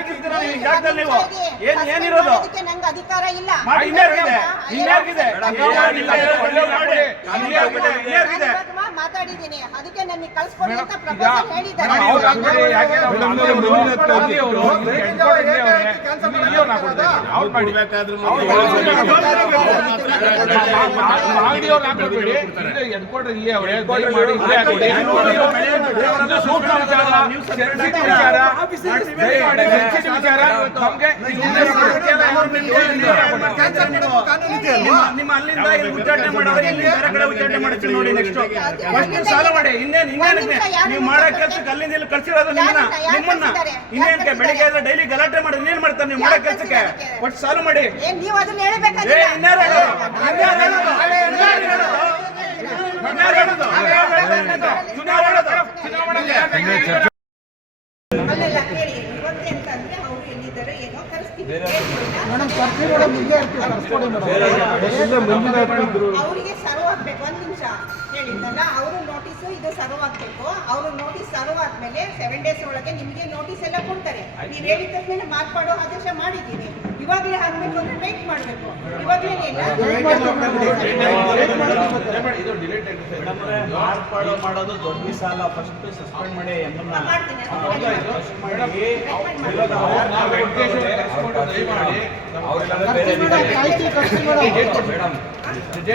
ಹಾಕಿರ್ತೀರ ಈ ಜಾಗದಲ್ಲಿ ನೀವು ಏನಿರೋದು ನಂಗೆ ಅಧಿಕಾರ ಇಲ್ಲ. ಮಾತಾಡಿದ್ದೀನಿ ಅದಕ್ಕೆ ನನಗೆ ಕಳ್ಸ್ಕೊಡಿ ಅಂತ ಪ್ರಪೋಸಲ್ ಹೇಳಿದ್ದಾರೆ. ನಿಮ್ಮ ಅಲ್ಲಿಂದ ಉಚ್ಚಾಟನೆ ಮಾಡೋದು ಇಲ್ಲಿ ಬೇರೆ ಕಡೆ ಉಚ್ಚಾಟನೆ ಮಾಡ್ತೀವಿ ನೋಡಿ. ನೆಕ್ಸ್ಟ್ ಫಸ್ಟ್ ಸಾಲ ಮಾಡಿ ನೀವು ಮಾಡೋ ಕೆಲಸಕ್ಕೆ ಅಲ್ಲಿಂದ ಇಲ್ಲಿ ಕಳ್ಸಿರೋದು ನಿಮ್ಮನ್ನ ಇನ್ನೇನಕ್ಕೆ ಬೆಳಿಗ್ಗೆ ಡೈಲಿ ಗಲಾಟೆ ಮಾಡೋದು ಇನ್ನೇನ್ ಮಾಡ್ತಾರೆ ನೀವು ಮಾಡೋ ಕೆಲಸಕ್ಕೆ? ಫಸ್ಟ್ ಸಾಲ ಮಾಡಿ. ನೀವು ಅದನ್ನ ಹೇಳ್ಬೇಕಾದ್ರೆ ಅವರಿಗೆ ಸರ್ವ್ ಆಗ್ಬೇಕು. ಒಂದ್ ನಿಮಿಷ ಹೇಳಿದ್ದಲ್ಲ, ಅವರು ನೋಟಿಸ್ ಇದು ಸರ್ವ್ ಆಗ್ಬೇಕು. ಅವರು ನೋಟಿಸ್ ಸರ್ವ್ ಆದ್ಮೇಲೆ 7 days ಒಳಗೆ ನಿಮಗೆ ನೋಟಿಸ್ ಎಲ್ಲ ಕೊಡ್ತಾರೆ. ನೀವು ಹೇಳಿದ ತಕ್ಷಣ ಮಾರ್ಪಾಡೋ ಆದೇಶ ಮಾಡಿದ್ದೀವಿ. ಇವಾಗಲೇ ಆಗ್ಬೇಕು ಅಂದ್ರೆ ವೇಟ್ ಮಾಡ್ಬೇಕು. ಇವಾಗಲೇ ಮಾರ್ಪಾಡು ಮಾಡೋದು ದೊಡ್ಡ ಸಾಲ. ಫಸ್ಟ್ ಸಸ್ಪೆಂಡ್ ಮಾಡಿ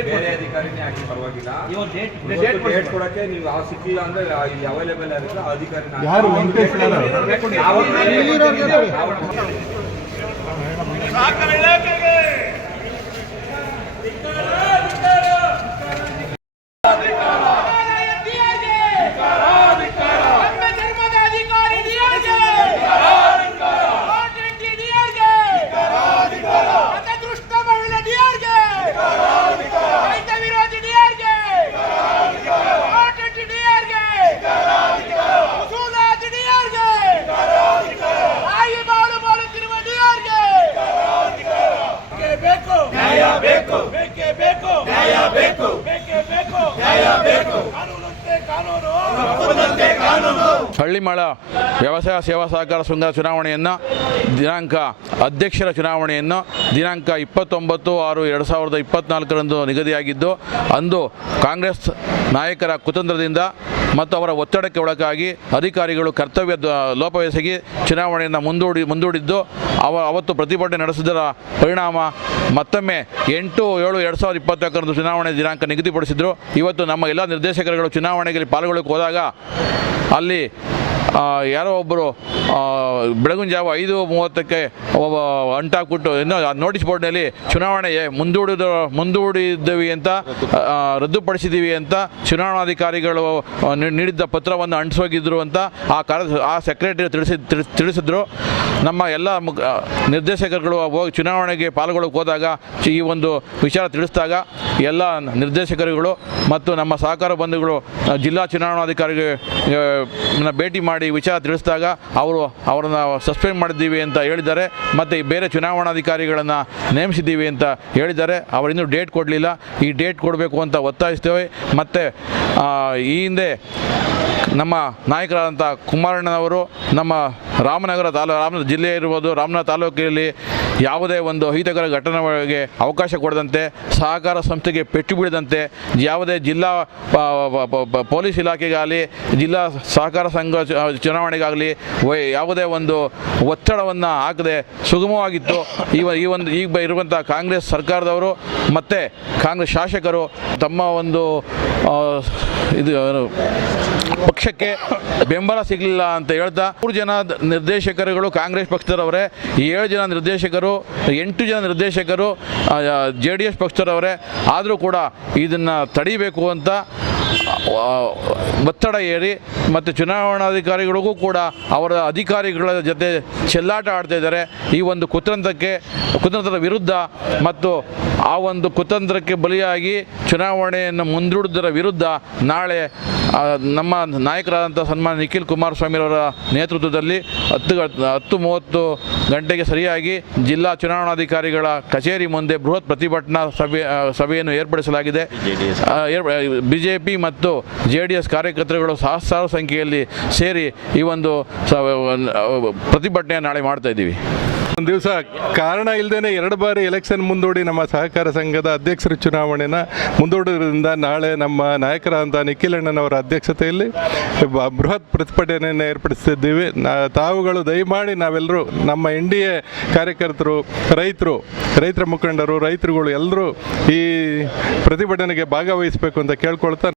ಬೇರೆ ಅಧಿಕಾರಿನೇ ಹಾಕಿ ಪರವಾಗಿಲ್ಲ. ಡೇಟ್ ಕೊಡಕ್ಕೆ ನೀವು ಆ ಸಿಕ್ಕಿಲ್ಲ ಅಂದ್ರೆ ಇಲ್ಲಿ ಅವೈಲೇಬಲ್ ಆಗಿದ್ರೆ ಅಧಿಕಾರಿ ಸಹಕಾರ ಇಲಾಖೆಗೆ ಹಳ್ಳಿಮಳ ವ್ಯವಸಾಯ ಸೇವಾ ಸಹಕಾರ ಸಂಘದ ಚುನಾವಣೆಯನ್ನು ಅಧ್ಯಕ್ಷರ ಚುನಾವಣೆಯನ್ನು ದಿನಾಂಕ 29/6/2024 ನಿಗದಿಯಾಗಿದ್ದು, ಅಂದು ಕಾಂಗ್ರೆಸ್ ನಾಯಕರ ಕುತಂತ್ರದಿಂದ ಮತ್ತು ಅವರ ಒತ್ತಡಕ್ಕೆ ಒಳಗಾಗಿ ಅಧಿಕಾರಿಗಳು ಕರ್ತವ್ಯ ಲೋಪವೆಸಗಿ ಚುನಾವಣೆಯನ್ನು ಮುಂದೂಡಿದ್ದು ಅವತ್ತು ಪ್ರತಿಭಟನೆ ನಡೆಸಿದರ ಪರಿಣಾಮ ಮತ್ತೊಮ್ಮೆ 8/7/2024 ಚುನಾವಣೆ ದಿನಾಂಕ ನಿಗದಿಪಡಿಸಿದರು. ಇವತ್ತು ನಮ್ಮ ಎಲ್ಲ ನಿರ್ದೇಶಕರುಗಳು ಚುನಾವಣೆಗೆ ಪಾಲ್ಗೊಳ್ಳಕ್ಕೆ ಹೋದಾಗ ಅಲ್ಲಿ ಯಾರೋ ಒಬ್ಬರು ಬೆಳಗಿನ ಜಾವ 5:30ಕ್ಕೆ ಅಂಟಾಕ್ಬಿಟ್ಟು ಇನ್ನೂ ನೋಟಿಸ್ ಬೋರ್ಡ್ನಲ್ಲಿ ಚುನಾವಣೆ ಮುಂದೂಡಿದ್ದೀವಿ ಅಂತ ರದ್ದುಪಡಿಸಿದ್ದೀವಿ ಅಂತ ಚುನಾವಣಾಧಿಕಾರಿಗಳು ನೀಡಿದ್ದ ಪತ್ರವನ್ನು ಅಂಟಿಸೋಗಿದ್ರು ಅಂತ ಆ ಸೆಕ್ರೆಟರಿ ತಿಳಿಸಿದ್ರು. ನಮ್ಮ ಎಲ್ಲ ನಿರ್ದೇಶಕರುಗಳು ಹೋಗಿ ಚುನಾವಣೆಗೆ ಪಾಲ್ಗೊಳ್ಳಕ್ಕೆ ಹೋದಾಗ ಈ ಒಂದು ವಿಚಾರ ತಿಳಿಸಿದಾಗ ಎಲ್ಲ ನಿರ್ದೇಶಕರುಗಳು ಮತ್ತು ನಮ್ಮ ಸಹಕಾರ ಬಂಧುಗಳು ಜಿಲ್ಲಾ ಚುನಾವಣಾಧಿಕಾರಿಗೆ ಭೇಟಿ ಮಾಡಿ ವಿಚಾರ ತಿಳಿಸಿದಾಗ ಅವರನ್ನು ಸಸ್ಪೆಂಡ್ ಮಾಡಿದ್ದೀವಿ ಅಂತ ಹೇಳಿದ್ದಾರೆ. ಮತ್ತು ಬೇರೆ ಚುನಾವಣಾಧಿಕಾರಿಗಳನ್ನು ನೇಮಿಸಿದ್ದೀವಿ ಅಂತ ಹೇಳಿದ್ದಾರೆ. ಅವರಿನ್ನೂ ಡೇಟ್ ಕೊಡಲಿಲ್ಲ. ಈ ಡೇಟ್ ಕೊಡಬೇಕು ಅಂತ ಒತ್ತಾಯಿಸ್ತೇವೆ. ಮತ್ತು ಈ ಹಿಂದೆ ನಮ್ಮ ನಾಯಕರಾದಂಥ ಕುಮಾರಣ್ಣನವರು ನಮ್ಮ ರಾಮನಗರ ಜಿಲ್ಲೆ ಇರ್ಬೋದು, ರಾಮನಗರ ತಾಲೂಕಿನಲ್ಲಿ ಯಾವುದೇ ಒಂದು ಅಹಿತಕರ ಘಟನೆಗಳಿಗೆ ಅವಕಾಶ ಕೊಡದಂತೆ, ಸಹಕಾರ ಸಂಸ್ಥೆಗೆ ಪೆಟ್ಟು ಬೀಳದಂತೆ, ಯಾವುದೇ ಜಿಲ್ಲಾ ಪೊಲೀಸ್ ಇಲಾಖೆಗಾಗಲಿ ಜಿಲ್ಲಾ ಸಹಕಾರ ಸಂಘ ಚುನಾವಣೆಗಾಗಲಿ ಯಾವುದೇ ಒಂದು ಒತ್ತಡವನ್ನು ಹಾಕದೆ ಸುಗಮವಾಗಿತ್ತು. ಈಗ ಇರುವಂಥ ಕಾಂಗ್ರೆಸ್ ಸರ್ಕಾರದವರು ಮತ್ತು ಕಾಂಗ್ರೆಸ್ ಶಾಸಕರು ತಮ್ಮ ಒಂದು ಪಕ್ಷಕ್ಕೆ ಬೆಂಬಲ ಸಿಗಲಿಲ್ಲ ಅಂತ ಹೇಳ್ತಾ 3 ಜನ ನಿರ್ದೇಶಕರುಗಳು ಕಾಂಗ್ರೆಸ್ ಪಕ್ಷದವರೇ, 7 ಜನ ನಿರ್ದೇಶಕರು, 8 ಜನ ನಿರ್ದೇಶಕರು JDS ಪಕ್ಷದವರೇ. ಆದರೂ ಕೂಡ ಇದನ್ನು ತಡಿಬೇಕು ಅಂತ ಒತ್ತಡ ಏರಿ ಮತ್ತು ಚುನಾವಣಾಧಿಕಾರಿಗಳಿಗೂ ಕೂಡ ಅವರ ಅಧಿಕಾರಿಗಳ ಜೊತೆ ಚೆಲ್ಲಾಟ ಆಡ್ತಾ ಇದ್ದಾರೆ. ಈ ಒಂದು ಕುತಂತ್ರದ ವಿರುದ್ಧ ಮತ್ತು ಆ ಒಂದು ಕುತಂತ್ರಕ್ಕೆ ಬಲಿಯಾಗಿ ಚುನಾವಣೆಯನ್ನು ಮುಂದೂಡುವುದರ ವಿರುದ್ಧ ನಾಳೆ ನಮ್ಮ ನಾಯಕರಾದಂಥ ಸನ್ಮಾನ್ಯ ನಿಖಿಲ್ ಕುಮಾರಸ್ವಾಮಿರವರ ನೇತೃತ್ವದಲ್ಲಿ 10:30 ಗಂಟೆಗೆ ಸರಿಯಾಗಿ ಜಿಲ್ಲಾ ಚುನಾವಣಾಧಿಕಾರಿಗಳ ಕಚೇರಿ ಮುಂದೆ ಬೃಹತ್ ಪ್ರತಿಭಟನಾ ಸಭೆಯನ್ನು ಏರ್ಪಡಿಸಲಾಗಿದೆ. BJP ಮತ್ತು JDS ಕಾರ್ಯಕರ್ತರುಗಳು ಸಹಸ್ರಾರು ಸಂಖ್ಯೆಯಲ್ಲಿ ಸೇರಿ ಈ ಒಂದು ಪ್ರತಿಭಟನೆ ನಾಳೆ ಮಾಡ್ತಾ ಇದ್ದೀವಿ. ಒಂದು ದಿವಸ ಕಾರಣ ಇಲ್ಲದೇ 2 ಬಾರಿ ಎಲೆಕ್ಷನ್ ಮುಂದೂಡಿ ನಮ್ಮ ಸಹಕಾರ ಸಂಘದ ಅಧ್ಯಕ್ಷರ ಚುನಾವಣೆನ ಮುಂದೂಡೋದ್ರಿಂದ ನಾಳೆ ನಮ್ಮ ನಾಯಕರಾದಂಥ ನಿಖಿಲಣ್ಣನವರ ಅಧ್ಯಕ್ಷತೆಯಲ್ಲಿ ಬೃಹತ್ ಪ್ರತಿಭಟನೆಯನ್ನು ಏರ್ಪಡಿಸ್ತಿದ್ದೀವಿ. ತಾವುಗಳು ದಯಮಾಡಿ ನಾವೆಲ್ಲರೂ ನಮ್ಮ NDA ಕಾರ್ಯಕರ್ತರು, ರೈತರ ಮುಖಂಡರು, ರೈತರುಗಳು ಎಲ್ಲರೂ ಈ ಪ್ರತಿಭಟನೆಗೆ ಭಾಗವಹಿಸಬೇಕು ಅಂತ ಕೇಳ್ಕೊಳ್ತಾ